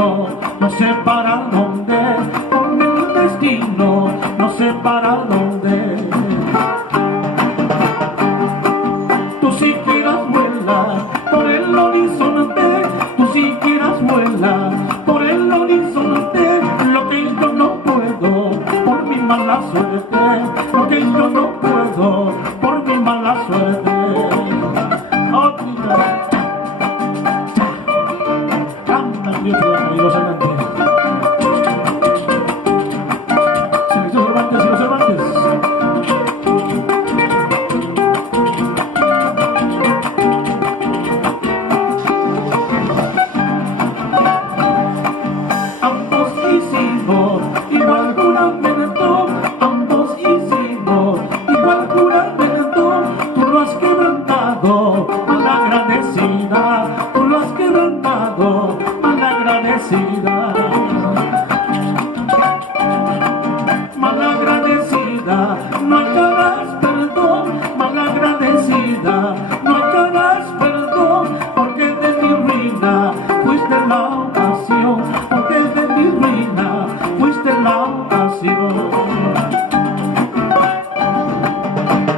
destino, no sé para dónde, con el destino, no sé para dónde. Tú si quieras vuela por el horizonte, tú si quieras vuela por el horizonte, lo que yo no puedo por mi mala suerte, lo que yo no puedo por mi mala suerte. Oh, cantan bien y los amantes. Silencio Cervantes y los Cervantes. Ambos hicimos igual juramento, ambos hicimos igual juramento. Tú lo has quebrantado, malagradecida, tú lo has quebrantado, malagradecida. Malagradecida, no hallarás perdón, malagradecida, no hallarás perdón, porque de mi ruina fuiste la ocasión, porque de mi ruina fuiste la ocasión.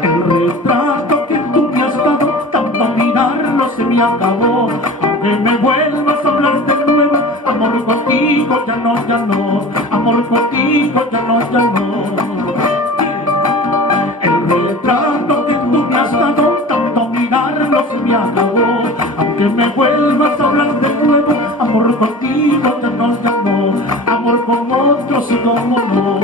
El retrato que tú me has dado, tanto mirarlo se me acabó, aunque me vuelvas a hablar de nuevo, amor contigo ya no, ya no, amor contigo ya no, ya no. El retrato que tú me has dado, tanto mirarlo se me acabó, aunque me vuelvas a hablar de nuevo, amor contigo ya no, ya no, amor con otros y como no.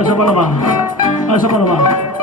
Esa paloma, esa paloma.